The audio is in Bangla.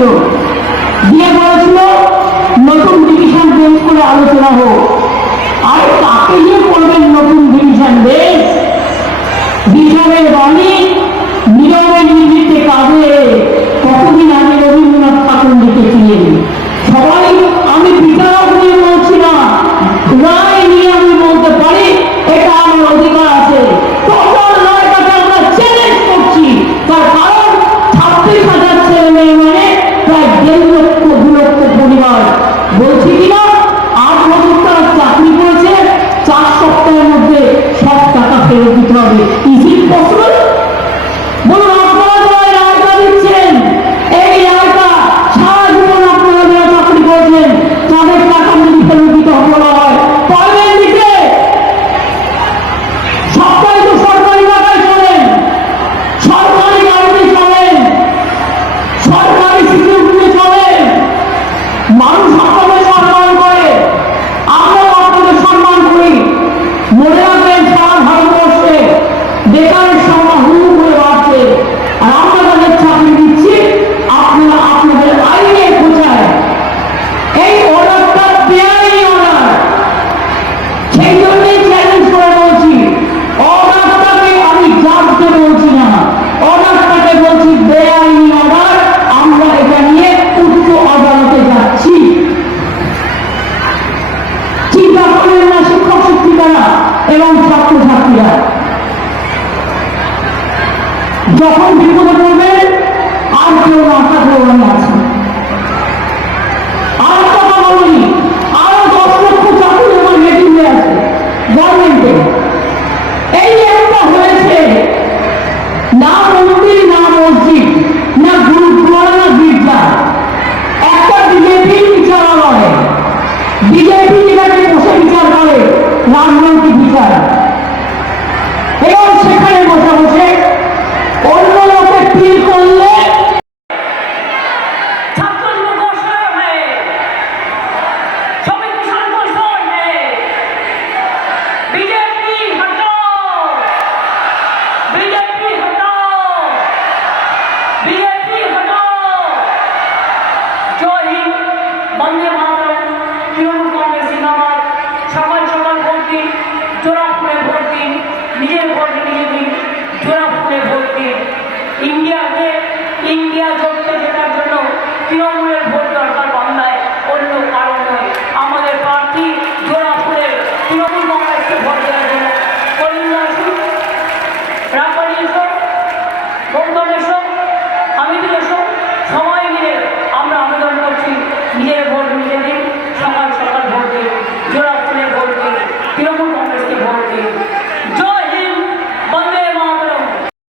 দিয়েছিল দিয়ে বলেছিল, নতুন ডিভিশন বেঞ্চ করে আলোচনা হোক। আর তাকে যে করবেন নতুন ডিভিশন বেঞ্চ ডিভিশনের রানী যখন বিপদে পড়বে আর কেউ আশা করবে না ইন্ডিয়াকে ইন্ডিয়া জোট থেকে জন্য তৃণমূলের ভোট